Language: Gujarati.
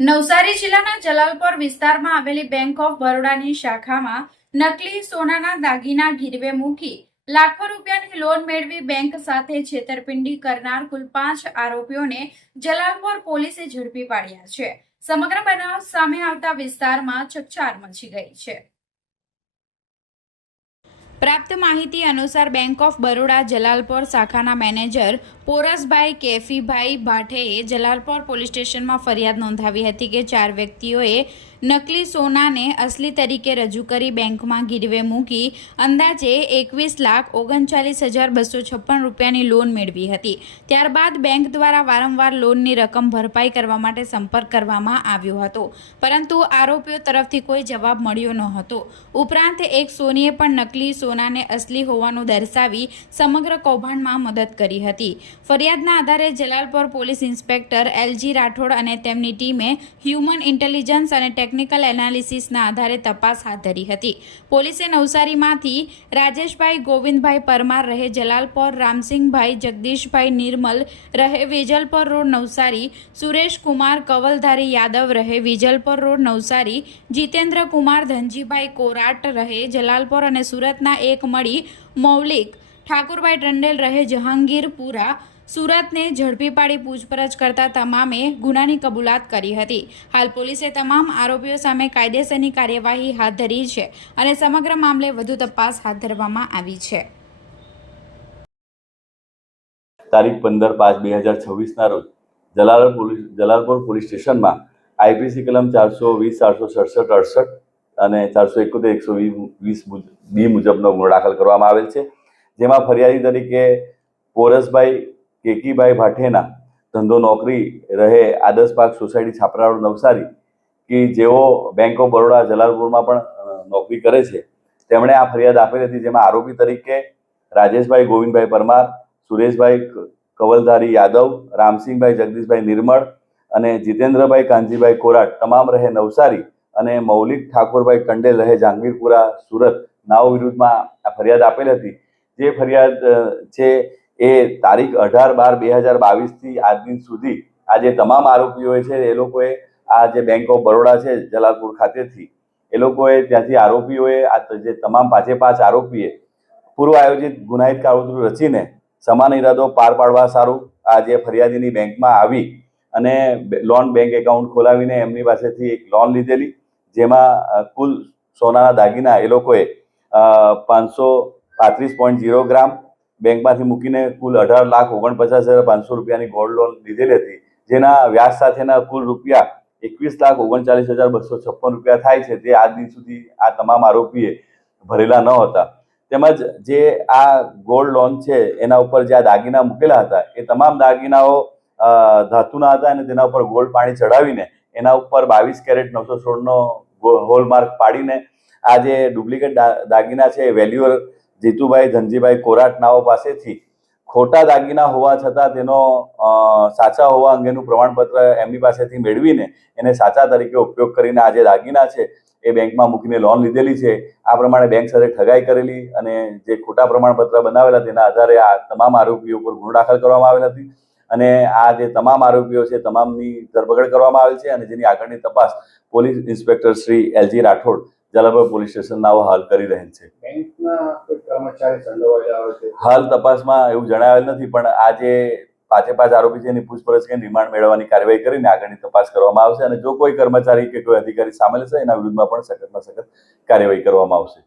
નવસારી જિલ્લાના જલાલપોર વિસ્તારમાં આવેલી બેંક ઓફ બરોડાની શાખામાં નકલી સોનાના દાગીના ગીરવે મૂકી લાખો રૂપિયાની લોન મેળવી બેંક સાથે છેતરપિંડી કરનાર કુલ 5 આરોપીઓને જલાલપોર પોલીસે ઝડપી પાડ્યા છે। સમગ્ર બનાવ સામે આવતા વિસ્તારમાં ચકચાર મચી ગઈ છે। પ્રાપ્ત માહિતી અનુસાર બેંક ઓફ બરોડા જલાલપોર શાખાના મેનેજર પોરસભાઈ કેફીભાઈ ભાઠેએ જલાલપોર પોલીસ સ્ટેશનમાં ફરિયાદ નોંધાવી હતી કે 4 વ્યક્તિઓએ નકલી સોનાને અસલી તરીકે રજૂ કરી બેંકમાં ગીરવે મૂકી અંદાજે 21,39,256 રૂપિયાની લોન મેળવી હતી। ત્યારબાદ બેંક દ્વારા વારંવાર લોનની રકમ ભરપાઈ કરવા માટે સંપર્ક કરવામાં આવ્યો હતો, પરંતુ આરોપીઓ તરફથી કોઈ જવાબ મળ્યો ન હતો। ઉપરાંત એક સોનીએ પણ નકલી સોનાને અસલી હોવાનું દર્શાવી સમગ્ર કૌભાંડમાં મદદ કરી હતી। ફરિયાદના આધારે Jalalpore police inspector LG Rathod અને તેમની ટીમે હ્યુમન ઇન્ટેલિજન્સ અને ટેકનિકલ એનાલિસિસના આધારે તપાસ હાથ ધરી હતી। પોલીસે નવસારીમાંથી રાજેશભાઈ ગોવિંદભાઈ પરમાર રહે જલાલપોર, રામસિંહભાઈ જગદીશભાઈ નિર્મલ રહે વેજલપોર રોડ નવસારી, સુરેશ કુમાર કવલધારી યાદવ રહે વિજલપોર રોડ નવસારી, જીતેન્દ્ર કુમાર ધનજીભાઈ કોરાટ રહે જલાલપોર અને સુરતના એક મળી મૌલિક ઠાકુરભાઈ ટંડેલ રહે જહાંગીરપુરા સુરતને ઝડપી પાડી પૂછપરછ કરતા તમામે ગુનાની કબૂલાત કરી હતી। હાલ પોલીસે તમામ આરોપીઓ સામે કાયદેસરની કાર્યવાહી હાથ ધરી છે અને સમગ્ર મામલે વધુ તપાસ હાથ ધરવામાં આવી છે। તારીખ 15/5/2026 ના રોજ જલાલપોર પોલીસ સ્ટેશનમાં આઈપીસી કલમ 420, 467, 68 અને 471, 120 બી મુજબનો ગુનો દાખલ કરવામાં આવેલ છે, જેમાં ફરિયાદી તરીકે પોરસભાઈ કેકીભાઈ ભાઠેના ધંધો નોકરી રહે આદર્શ પાર્ક સોસાયટી છાપરા રોડ નવસારી કે જેઓ બેંક ઓફ બરોડા જલાલપુરમાં પણ નોકરી કરે છે, તેમણે આ ફરિયાદ આપેલી હતી, જેમાં આરોપી તરીકે રાજેશભાઈ ગોવિંદભાઈ પરમાર, સુરેશભાઈ કવલધારી યાદવ, રામસિંહભાઈ જગદીશભાઈ નિર્મળ અને જીતેન્દ્રભાઈ કાનજીભાઈ કોરાટ તમામ રહે નવસારી અને મૌલિક ઠાકોરભાઈ ટંડેલ રહે જહાંગીરપુરા સુરત નાઓ વિરુદ્ધમાં આ ફરિયાદ આપેલી હતી। જે ફરિયાદ છે એ તારીખ 18/12/2022 થી આજ દિન સુધી આ જે તમામ આરોપીઓ છે એ લોકોએ આ જે બેંક ઓફ બરોડા છે જલાલપુર ખાતેથી એ લોકોએ ત્યાંથી આરોપીઓએ આ જે તમામ 5 આરોપીએ પૂર્વ આયોજિત ગુનાહિત કાવતરું રચીને સમાન ઇરાદો પાર પાડવા સારું આ જે ફરિયાદીની બેંકમાં આવી અને લોન બેંક એકાઉન્ટ ખોલાવીને એમની પાસેથી એક લોન લીધેલી, જેમાં કુલ સોનાના દાગીના એ લોકોએ 535.0 ગ્રામ બેંકમાંથી મૂકીને કુલ 18,49,500 રૂપિયાની ગોલ્ડ લોન લીધેલી હતી, જેના વ્યાજ સાથેના કુલ રૂપિયા 21,39,256 રૂપિયા થાય છે, તે આજ દિન સુધી આ તમામ આરોપીએ ભરેલા ન હતા। તેમજ જે આ ગોલ્ડ લોન છે એના ઉપર જે આ દાગીના મૂકેલા હતા એ તમામ દાગીનાઓ ધાતુના હતા અને તેના ઉપર ગોલ્ડ પાણી ચડાવીને એના ઉપર 22 કેરેટ 916નો હોલમાર્ક પાડીને આ જે ડુપ્લિકેટ દાગીના છે એ વેલ્યુઅર જીતુભાઈ ધનજીભાઈ કોરાટ નાઓ પાસેથી ખોટા દાગીના હોવા છતાં તેનો સાચા હોવા અંગેનું પ્રમાણપત્ર એમની પાસેથી મેળવીને એને સાચા તરીકે ઉપયોગ કરીને આ જે દાગીના છે એ બેંકમાં મૂકીને લોન લીધેલી છે। આ પ્રમાણે બેંક સાથે ઠગાઈ કરેલી અને જે ખોટા પ્રમાણપત્ર બનાવેલા તેના આધારે આ તમામ આરોપીઓ પર ગુનો દાખલ કરવામાં આવેલ હતી અને આ જે તમામ આરોપીઓ છે તમામની ધરપકડ કરવામાં આવેલ છે અને જેની આગળની તપાસ police inspector Shri LG Rathod Jalalpor police station નાઓ હાલ કરી રહેલ છે। હાલ તપાસમાં એવું જણાવેલ નથી, પણ આ જે 5 આરોપી છે એની પૂછપરછ કરીને રિમાન્ડ મેળવવાની કાર્યવાહી કરીને આગળની તપાસ કરવામાં આવશે અને જો કોઈ કર્મચારી કે કોઈ અધિકારી સામેલ હશે એના વિરુદ્ધમાં પણ સખતમાં સખત કાર્યવાહી કરવામાં આવશે।